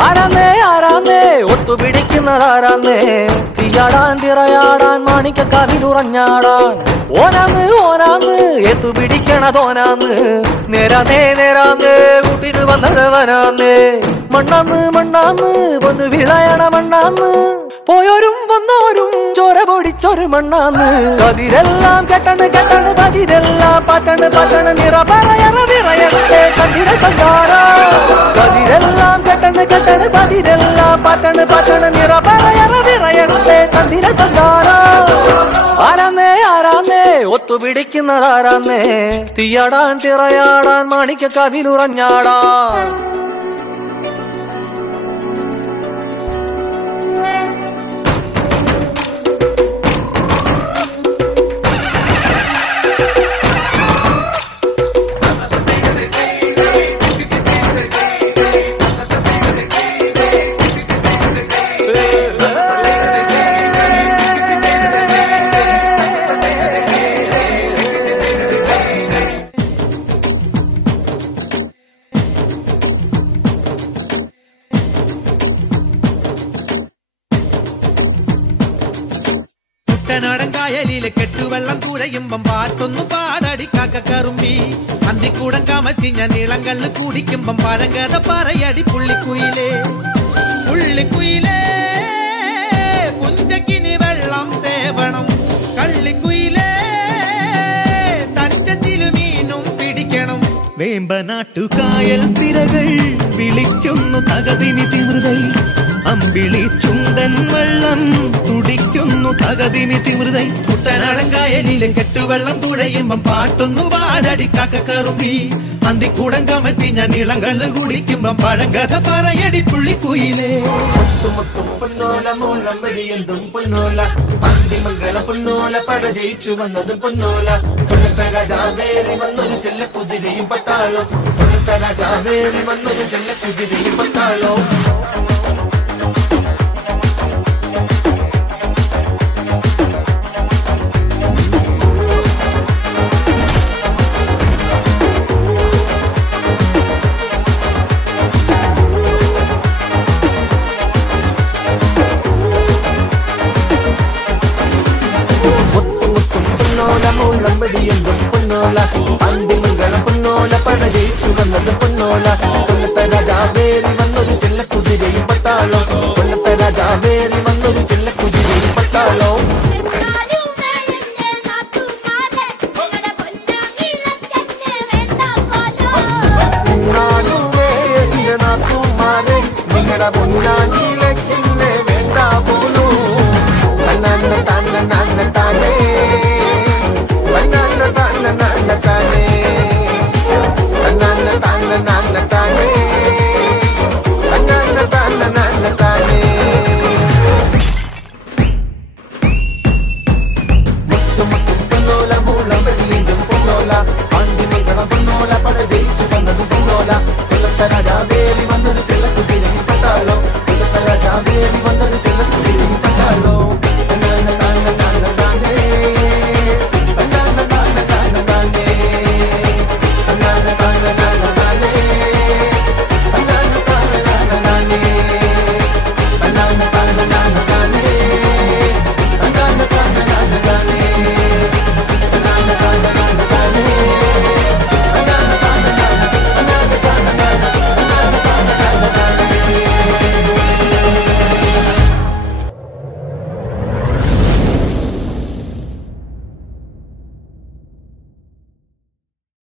ആരാന്നേ ആരാന്നേ ഒത്തുപിടിക്കുന്നതാരാന്നേ തീയാടാൻ തിറയാടാൻ മാണിക്കക്കാവിലുറഞ്ഞാടാൻ ഓനാന്ന് ഓനാന്ന് എത്തുപിടിക്കണതോനാന്ന് നേരാന്നേ നേരാന്നേ കൂട്ടിന് വന്നവനാന്നേ മണ്ണാന്ന് മണ്ണാന്ന് വന്ന് വിളയണ മണ്ണാന്ന് പോയോരും വന്നോരും ചോര പൊടിച്ചൊരു മണ്ണാന്ന് കതിരെല്ലാം കെട്ടണ് കെട്ടണ് പതിരെല്ലാം പാറ്റണ് പാറ്റണ് നിറ പറയറ വിറയട്ടെ കണ്ടിര കണ്ടാടാ കതിരെല്ലാം കെട്ടണ് കെട്ടണ് പതിരെല്ലാം പാറ്റണ് പാറ്റണ് നിറ പറയറ വിറയട്ടെ കണ്ടിര കണ്ടാടാ ആരാന്നേ ആരാന്നേ ഒത്തുപിടിക്കുന്നതാരാന്നേ തീയാടാൻ തിറയാടാൻ മാണിക്കക്കാവിലുറഞ്ഞാടാൻ കുട്ടനാടൻകായലിലെ കെട്ടുവെള്ളം കുഴയുമ്പം പാട്ടൊന്നു പാടടി കാക്കക്കറുമ്പി അന്തിക്കൂടം കമത്തി ഞാൻ ഇളങ്കള്ള് കുടിക്കുമ്പം പഴങ്കഥ പറയടി പുള്ളിക്കുയിലേ പുള്ളിക്കുയിലേ പുഞ്ചക്കിനി വെള്ളം തേവണം കള്ളിക്കുയിലേ തഞ്ചത്തിലു മീനും പിടിക്കണം വേമ്പനാട്ടുകായൽ തിരകൾ വിളിക്കുന്നു തകതിനി തിമൃതൈ അമ്പിളി ചുണ്ടൻ വെള്ളം തുടിക്കുന്നു തകതിനി തിമൃതൈ കുട്ടനാടൻകായലിലെ കെട്ടുവെള്ളം തുഴയുമ്പം പാട്ടൊന്നു പാടടി കാക്കക്കറുമ്പി അന്തിക്കൂടം കമത്തി ഞാൻ ഇളങ്കള്ള് കുടിക്കുമ്പം പഴങ്കഥ പറയടി പുള്ളിക്കുയിലേ പൊന്നോല മൂലം വെടിയെന്തും പൊന്നോല പന്തിമംഗള പൊന്നോല പട ജയിച്ചു വന്നതും പൊന്നോല പൊന്നത്ത രാജാവേറി വന്നൊരു ചെല്ലക്കുതിരയും പട്ടാളോ പൊന്നത്ത രാജാവേറി വന്നൊരു ചെല്ലക്കുതിരയും പട്ടാളോ പൊന്നോല അന്തിമംഗള പൊന്നോല പട ജയിച്ചു വന്നത് പൊന്നോല കൊല്ലത്തെ രാജാവേറി വന്നൊരു ചെല്ലക്കുതിരയും പട്ടാളോ കൊല്ലത്തെ രാജാവേറി വന്നൊരു ചെല്ലക്കുതിരയും പട്ടാളോ നിങ്ങളുടെ പൊന്നാനി